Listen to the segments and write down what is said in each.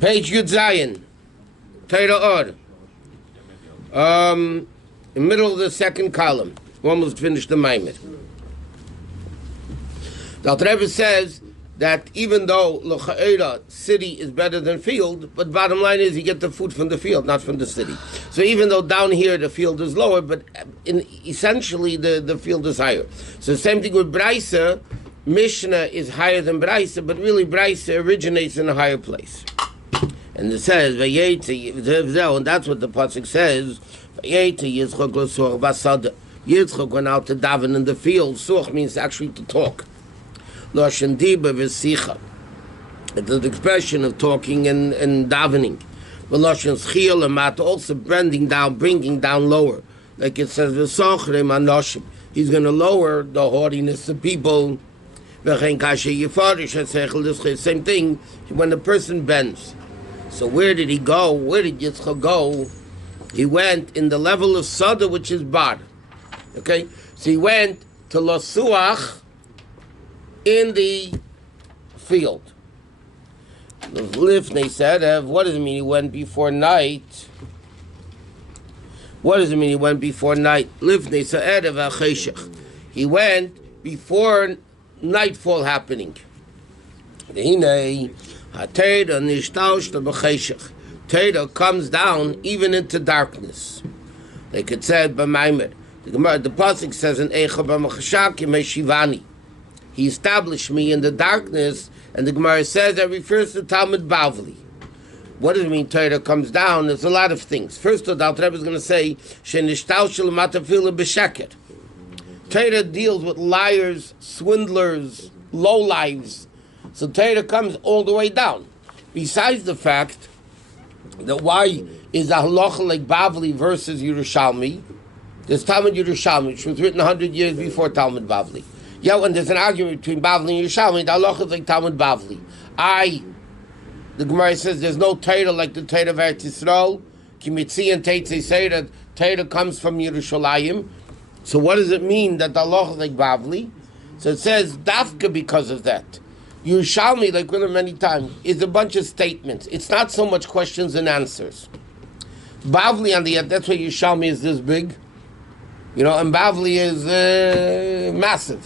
Page Yud Zayin, Torah Or. In the middle of the second column. We almost finished the Maamar. The Rebbe says that even though L'cha'era, city is better than field, but bottom line is you get the food from the field, not from the city. So even though down here the field is lower, but essentially the field is higher. So same thing with Braisa, Mishnah is higher than Braisa, but really Braisa originates in a higher place. And it says, and that's what the pasuk says, Yitzchak went out to daven in the field. Such means actually to talk. Lashon diba v'sicha. It's the expression of talking and davening. But Lashon schiyah lemata, also bringing down lower. Like it says, v'sochrei manoshim. He's going to lower the haughtiness of people. Same thing when the person bends. So where did he go? Where did Yitzchak go? He went in the level of Sada, which is Bar. Okay? So he went to Losuach in the field. Lifnei said, what does it mean he went before night? What does it mean he went before night? Lifnei said, he went before nightfall happening. Torah comes down even into darkness. Like it said by Maamarim. The pasuk says in Eicha b'machashak yemei he established me in the darkness, and the Gemara says that refers to Talmud Bavli. What does it mean Torah comes down? There's a lot of things. First of all, the Rebbe is going to say shenishtalshel matafila b'shaker. Torah deals with liars, swindlers, lowlives. So Torah comes all the way down. Besides the fact that why is a halacha like Bavli versus Yerushalmi? There's Talmud Yerushalmi, which was written 100 years before Talmud Bavli. Yeah, when there's an argument between Bavli and Yerushalmi, the halacha is like Talmud Bavli. The Gemara says there's no Torah like the Torah of Eretz Yisrael. Kimitzi and Teitzei say that Torah comes from Yerushalayim. So what does it mean that the halacha is like Bavli? So it says Dafka because of that. Yerushalmi, like we learned many times, is a bunch of statements. It's not so much questions and answers. Bavli, on the end, that's why Yerushalmi is this big. You know, and Bavli is massive.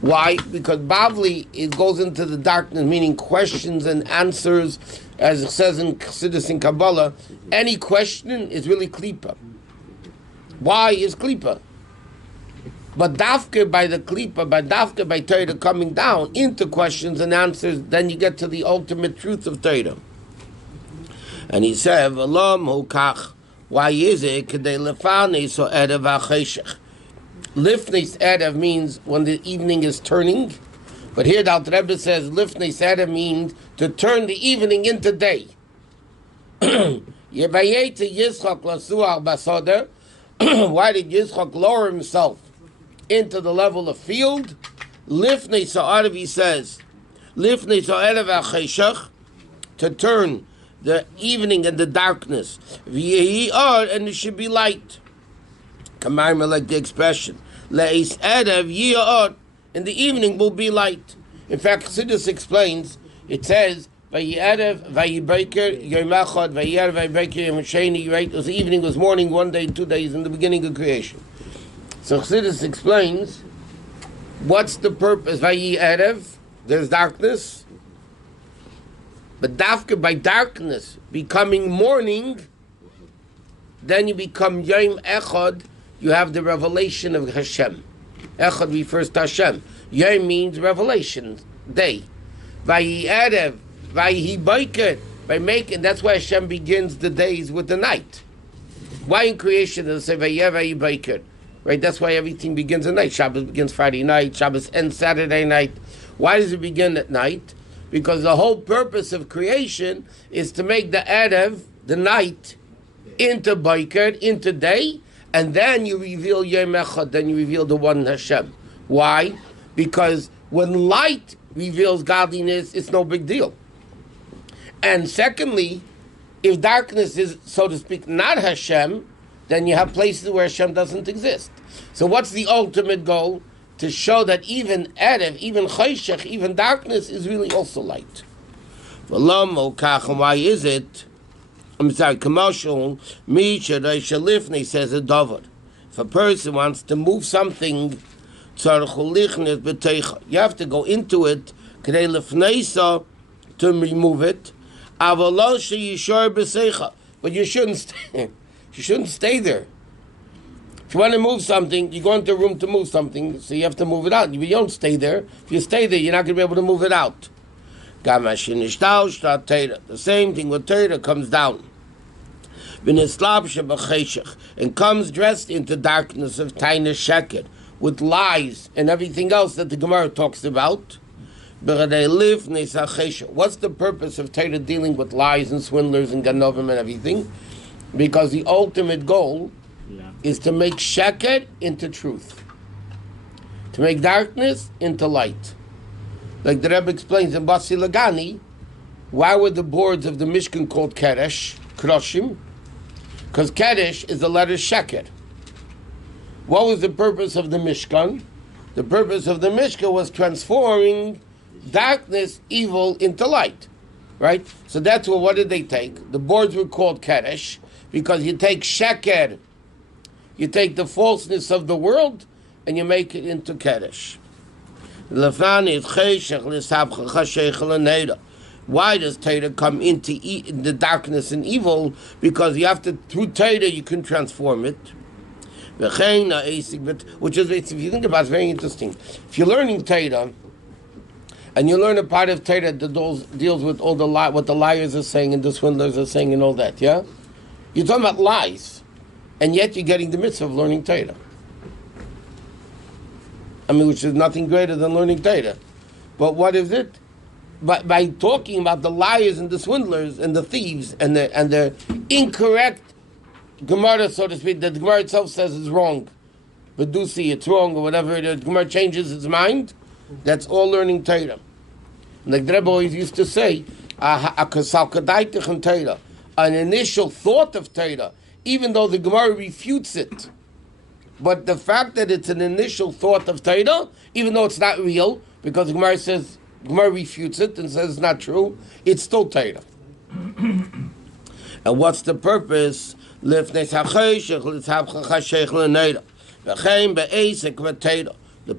Why? Because Bavli, it goes into the darkness, meaning questions and answers, as it says in Chassidus and Kabbalah. Any question is really klipa. Why is klipa? But dafke by the klipa, dafke by Torah coming down into questions and answers, then you get to the ultimate truth of Torah. And he said, "V'lam hukach." Why is it? Kedei lefane so erev ha'cheshech. Lifnei erev means when the evening is turning, but here the Rebbe says lifnei erev means to turn the evening into day. Yevayete Yitzchak lasuach basoder. Why did Yitzchak lower himself into the level of field? Lifnei sa'arev, he says, Lifnei sa'arev ha'cheshech, to turn the evening and the darkness. V'yehi or, and it should be light. Maamarim like the expression. Le'is erev yi'or, in the evening will be light. In fact, Chassidus explains, it says, Vayi erev, vayi boker, yom echad, vayi erev, vayi boker, yom sheni, right? It was evening, it was morning, 1 day, 2 days, in the beginning of creation. So Chassidus explains, what's the purpose? Vayi erev, there's darkness. But dafka by darkness becoming morning, then you become Yom Echad, you have the revelation of Hashem. Echad refers to Hashem. Yom means revelation, day. Vayi Erev, Vayi Boker, by making, that's why Hashem begins the days with the night. Why in creation does it say Vayi Boker? Right, that's why everything begins at night. Shabbos begins Friday night, Shabbos ends Saturday night. Why does it begin at night? Because the whole purpose of creation is to make the Erev, the night, into Boker, into day, and then you reveal Yom Echad, then you reveal the one Hashem. Why? Because when light reveals godliness, it's no big deal. And secondly, if darkness is, so to speak, not Hashem, then you have places where Hashem doesn't exist. So what's the ultimate goal? To show that even Erev, even Choshech, even darkness is really also light. Why is it? I'm sorry, commercial. Shalifni says a David. If a person wants to move something, you have to go into it to remove it. But you shouldn't stay. You shouldn't stay there. If you want to move something, you go into a room to move something, so you have to move it out. You don't stay there. If you stay there, you're not going to be able to move it out. The same thing with Torah comes down. And comes dressed into darkness of Taina Sheket, with lies and everything else that the Gemara talks about. What's the purpose of Torah dealing with lies and swindlers and ganovim and everything? Because the ultimate goal is to make Sheket into truth, to make darkness into light. Like the Rebbe explains in Basi Lagani, why were the boards of the Mishkan called Keresh, Kroshim? Because Keresh is the letter Sheket. What was the purpose of the Mishkan? The purpose of the Mishkan was transforming darkness, evil, into light. Right? So that's what did they take? The boards were called Keresh because you take Sheker, you take the falseness of the world, and you make it into Keresh. Why does Torah come into the darkness and evil? Because you have to, through Torah, you can transform it. Which is, if you think about it, it's very interesting. If you're learning Torah, and you learn a part of Torah that deals with all the what the liars are saying and the swindlers are saying and all that, yeah? You're talking about lies, and yet you're getting the mitzvah of learning Torah. I mean, which is nothing greater than learning Torah. But what is it? By talking about the liars and the swindlers and the thieves and the incorrect Gemara, so to speak, that the Gemara itself says is wrong, but do see it's wrong or whatever, the Gemara changes its mind, that's all learning Torah. Like the Rebbe always used to say, an initial thought of Torah, even though the Gemara refutes it, but the fact that it's an initial thought of Torah, even though it's not real, because the Gemara refutes it and says it's not true, it's still Torah. And what's the purpose? The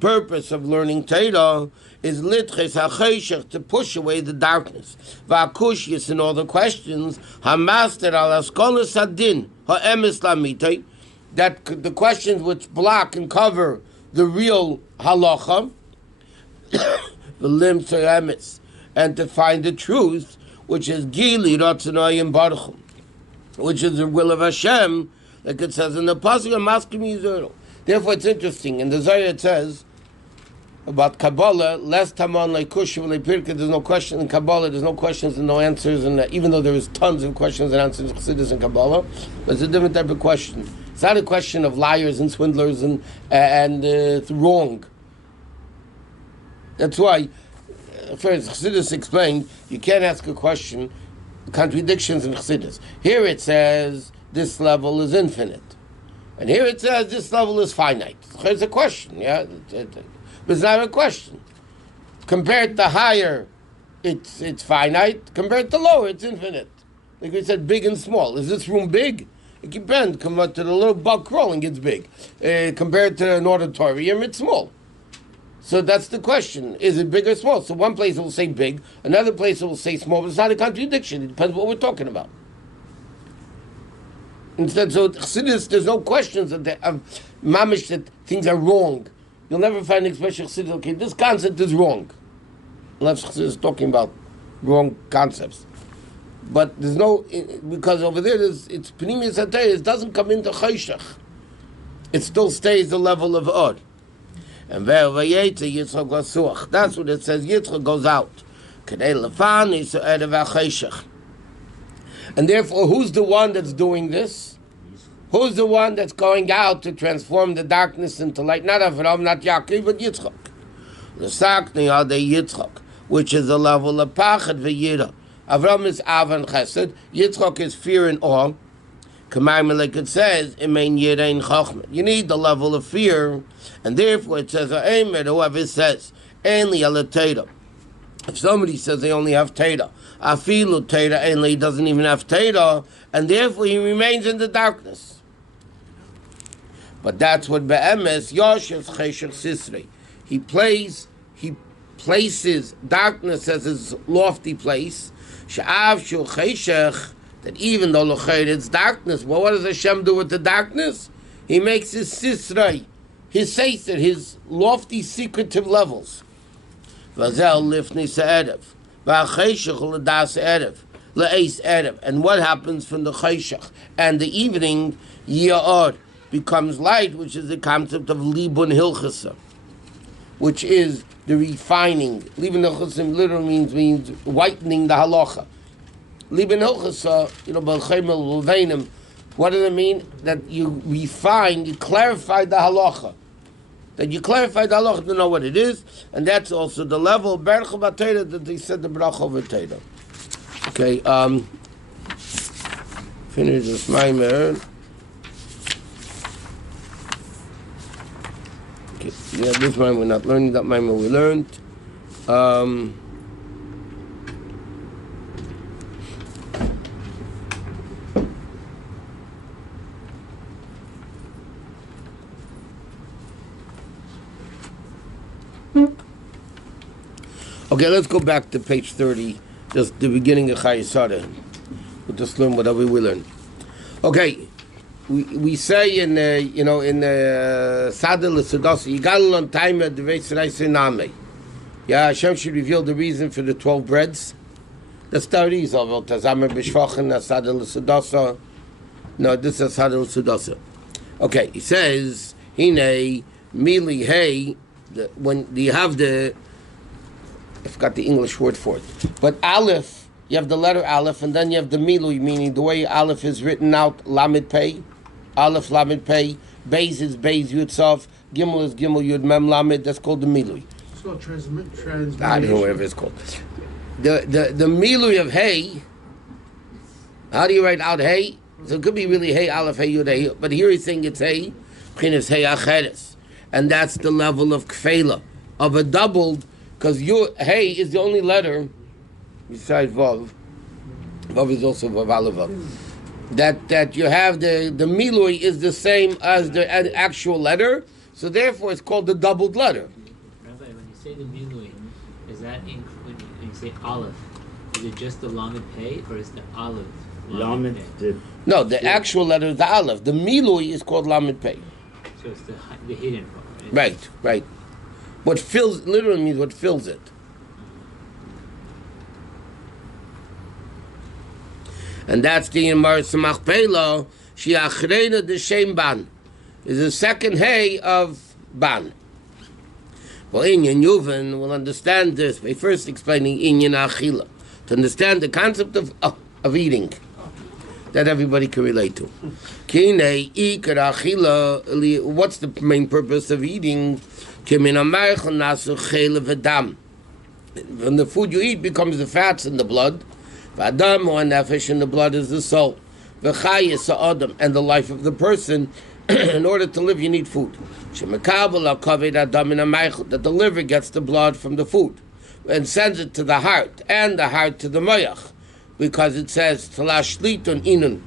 purpose of learning Torah is to push away the darkness. And all the questions, that the questions which block and cover the real halacha, and to find the truth, which is Gili Ratzonayim Baruch, which is the will of Hashem, like it says in the Pasuk of Maskim Yizero. Therefore, it's interesting. In the Zohar it says about Kabbalah, less taman like kushim like pirka. There's no question in Kabbalah. There's no questions and no answers. And even though there is tons of questions and answers in Chassidus and Kabbalah, but it's a different type of question. It's not a question of liars and swindlers and it's wrong. That's why, first Chassidus explained you can't ask a question, contradictions in Chassidus. Here it says this level is infinite. And here it says this level is finite. It's a question, yeah? But it's not a question. Compared to higher, it's finite. Compared to lower, it's infinite. Like we said, big and small. Is this room big? It depends. Compared to the little bug crawling, it's big. Compared to an auditorium, it's small. So that's the question. Is it big or small? So one place it will say big, another place it will say small, but it's not a contradiction. It depends what we're talking about. Instead, so Chassidus, there's no questions of mamish that things are wrong. You'll never find an expression Chassidus, okay, this concept is wrong. Unless Chassidus is talking about wrong concepts. But there's no, because over there, it's Pnimius HaTorah, it doesn't come into Chayshach. It still stays the level of Od. And that's what it says, Yitzchak goes out. And therefore, who's the one that's doing this? Who's the one that's going out to transform the darkness into light? Not Avram, not Yaakov, but Yitzchak. Which is the level of Pachad v'Yira. Avram is Av and Chesed. Yitzchak is fear and awe. Like it says, you need the level of fear, and therefore it says, whoever says, If somebody says they only have Teda, Afilu Teda, and he doesn't even have Teda, and therefore he remains in the darkness. But that's what Be'emes, Yosef Cheshach Sisrei. He places darkness as his lofty place. Sha'av Shul Cheshach, that even though L'chayr it's darkness, well, what does Hashem do with the darkness? He makes his Sisrei, his Sefer, his lofty secretive levels. Vazel Lifnei Sa'erev, Va'cheshach L'das Erev, L'eis Erev. And what happens from the Cheshach and the evening, Ya'or, becomes light, which is the concept of Libun Hilchasa, which is the refining. Libun Hilchasa literally means whitening the halacha. Libun Hilchasa, B'chemel L'veinim, what does it mean? That you refine, you clarify the halacha. That you clarify the halacha to know what it is, and that's also the level of Berach B'Teira that they said the Bracha over Teira. Okay, finish this Maimer. Okay, yeah, this Maimer we're not learning, that Maimer we learned. Okay, let's go back to page 30, just the beginning of Chayei Sarah. We'll just learn whatever we learn. Okay, we say in Sadeh L'Sedasa, you got to learn time at the Veisrai Siname. Yeah, Hashem should reveal the reason for the 12 breads. That's the reason of Tazamer B'Shvachen, Sadeh L'Sedasa. No, this is Sadeh L'Sedasa. Okay, he says, Hine, Mili, Hey, when you have the, I forgot the English word for it. But Aleph, you have the letter Aleph, and then you have the Milui, meaning the way Aleph is written out, Lamed Pei, Aleph Lamed Pei, Beis is Beis Yud Sof, Gimel is Gimel Yud Mem Lamed, that's called the Milui. It's called translation. I don't know whatever it's called. The Milui of Hey, how do you write out Hey? So it could be really Hey, Aleph, Hey, Yud, Hey, but here he's saying it's Hey, P'chinas Hey Acheres, and that's the level of Kfela, of a doubled, because Hey is the only letter besides Vav. Vav is also Vav Aleph Vav. That you have the Milui is the same as the actual letter, so therefore it's called the doubled letter. Rabbi, when you say the Milui, is that when you say Aleph, is it just the Lamed Pei or is the Aleph Lamed Pei? No, the actual letter is the Aleph. The Milui is called Lamed Pei. So it's the hidden part. Right. What fills literally means what fills it. And that's the Yemar Samach Pelo, Shiachreina the Shem Ban, is the second Hey of Ban. Well, Inyan Yuvan will understand this by first explaining Inyan Achila, to understand the concept of eating that everybody can relate to. Kine Ikar Achila, what's the main purpose of eating? When the food you eat becomes the fats in the blood, V'adam or nefesh, in the blood is the soul. V'chayis ha'adam, and the life of the person. In order to live, you need food. That the liver gets the blood from the food and sends it to the heart, and the heart to the moyach, because it says Shlitun inun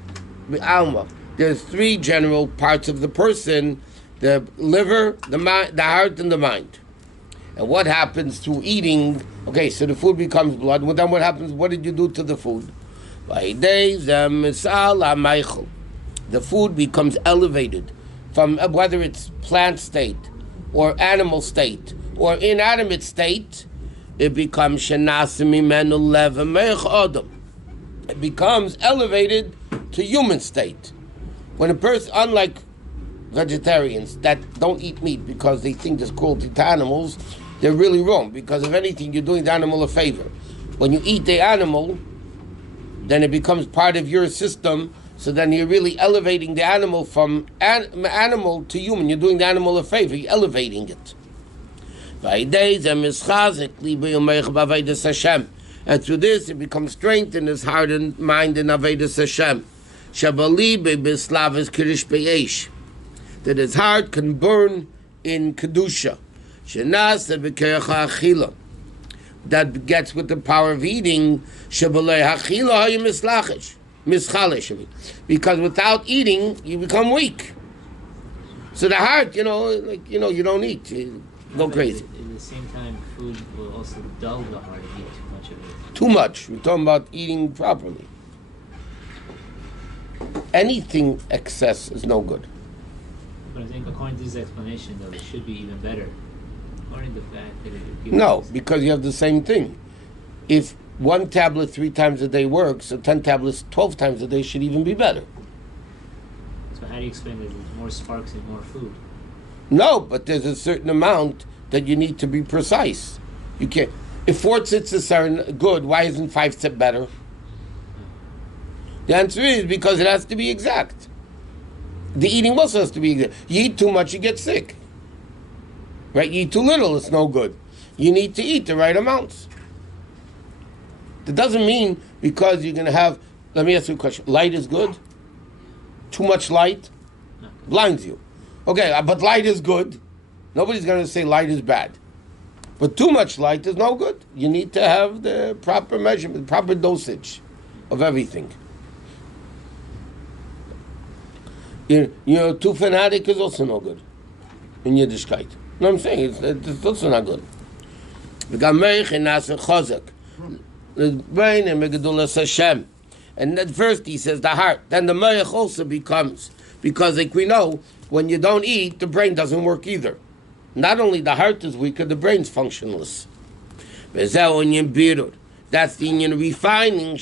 alma. There's three general parts of the person: the liver, the mind, the heart, and the mind. And what happens through eating? Okay, so the food becomes blood. Well, then what happens? What did you do to the food? The food becomes elevated from whether it's plant state or animal state or inanimate state. It becomes it becomes elevated to human state. When a person, unlike vegetarians that don't eat meat because they think there's cruelty to animals, they're really wrong, because if anything, you're doing the animal a favor. When you eat the animal, then it becomes part of your system, so then you're really elevating the animal from animal to human. You're doing the animal a favor, you're elevating it. And through this, it becomes strength in his heart and mind in Avedis Hashem. That his heart can burn in Kedusha. that gets with the power of eating, because without eating, you become weak. So the heart, you don't eat. You go crazy. At the same time, food will also dull the heart if you eat too much of it. Too much. We're talking about eating properly. Anything excess is no good. But I think according to this explanation, though, it should be even better. According to the fact that it No, because you have the same thing. If 1 tablet 3 times a day works, so 10 tablets 12 times a day should even be better. So how do you explain that there's more sparks in more food? No, but there's a certain amount that you need to be precise. You can't. If 4 tzitzis are good, why isn't 5 tzit better? The answer is because it has to be exact. The eating also has to be exact. You eat too much, you get sick. Right? You eat too little, it's no good. You need to eat the right amounts. That doesn't mean because you're going to have, let me ask you a question. Light is good? Too much light blinds you. Okay, but light is good. Nobody's going to say light is bad. But too much light is no good. You need to have the proper measurement, proper dosage of everything. Too fanatic is also no good in Yiddishkeit. You know what I'm saying? It's also not good. And at first he says the heart. Then the meich also becomes, because like we know, when you don't eat, the brain doesn't work either. Not only the heart is weaker, the brain's functionless. That's the union refining.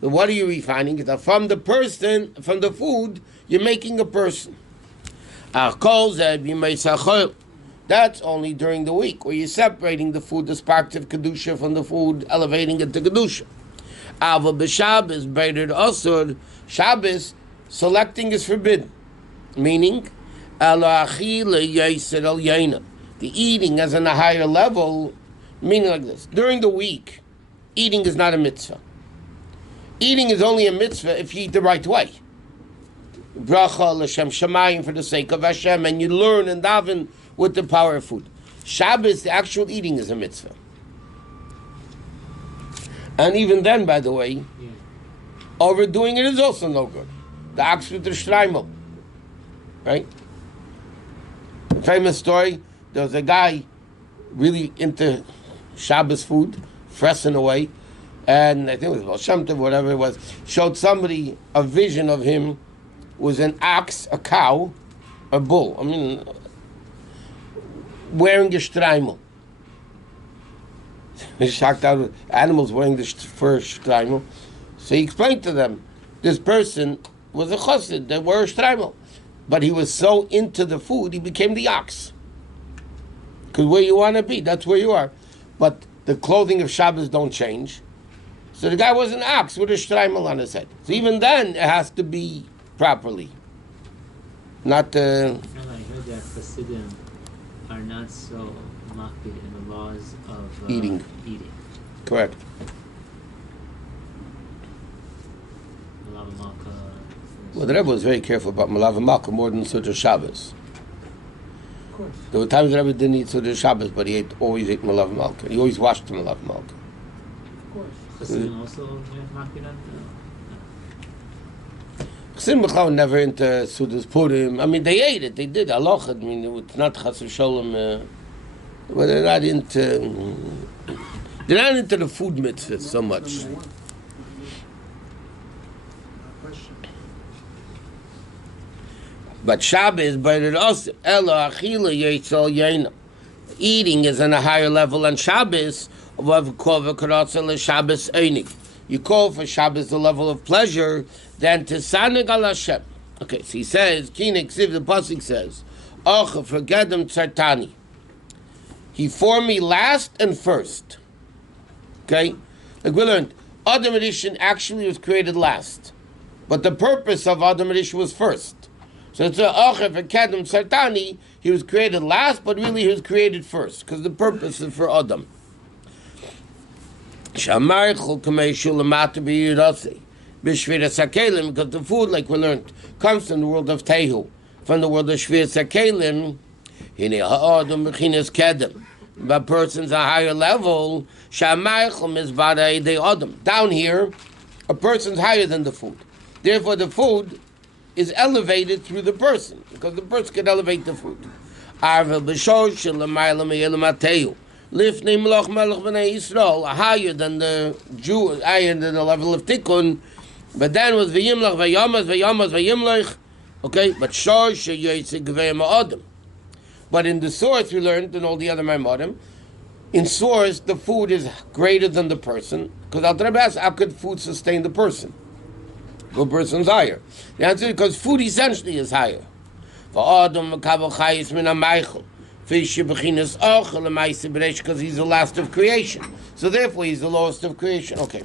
What are you refining? That from the person, from the food, you're making a person. That's only during the week, where you're separating the food, the sparks of Kedusha from the food, elevating it to Kedusha. Ava b'Shabbos, beited asur, Shabbos, selecting is forbidden. Meaning, the eating as on a higher level, meaning like this. During the week, eating is not a mitzvah. Eating is only a mitzvah if you eat the right way. Bracha l'shem shamayim, for the sake of Hashem, and you learn and daven with the power of food. Shabbos, the actual eating is a mitzvah. And even then, by the way, overdoing it is also no good. The ox with the shtreimel. Right? Famous story, there was a guy really into Shabbos food, fressing away, and I think it was Baal Shem Tov, whatever it was, showed somebody a vision of him, was an ox, a cow, a bull, wearing a shtreimel. He shocked out with animals wearing the fur shtreimel. So he explained to them, this person was a chassid that wore a shtreimel. But he was so into the food, he became the ox. Because where you want to be, that's where you are. But the clothing of Shabbos don't change. So the guy was an ox with a shtreimel on his head. So even then, it has to be properly. Not I heard that Chassidim are not so makpid in the laws of eating. Correct. Well, the Rebbe was very careful about Malav and Malka more than Suda Shabbos. Of course. There were times the Rebbe didn't eat Suda Shabbos, but he always ate Malav and Malka. He always washed the Malav and Malka. Of course. Chassidim also makpid on Chassidim B'chlau never into Suda's Purim. They ate it. They did. Aloch, it's not Chas v'Sholem. But they're not into the food mitzvahs so much. But Shabbos, eating is on a higher level on Shabbos. You call for Shabbos the level of pleasure than to Saneg al Hashem. Okay, so he says, Kinik Siv, the Pasuk says, forgedem tzartani. He formed me last and first. Okay? Like we learned, Adam Rishon actually was created last. But the purpose of Adam Rishon was first. So it's for Kedem Sartani, he was created last, but really he was created first, because the purpose is for Adam. Because the food, like we learned, comes from the world of Tehu, from the world of Shvir Sakelim, But person's a higher level. Shamaychum is badai de adam. Down here, a person's higher than the food. Therefore, the food is elevated through the person, because the person can elevate the food. Arvel b'shor shelamayla me'elam ateu. Lifnei melach melech b'nei Yisrael, higher than the Jew, higher than the level of tikkun. But then with v'yimlach v'yamas v'yimlach, okay. But shor sheyoytze gvei ma'adam. But in the source we learned in all the other Maamarim, in source the food is greater than the person, because Al Rebbe asks, how could food sustain the person? The person's higher. The answer is because food essentially is higher. Because he's the last of creation. So therefore he's the lowest of creation. Okay.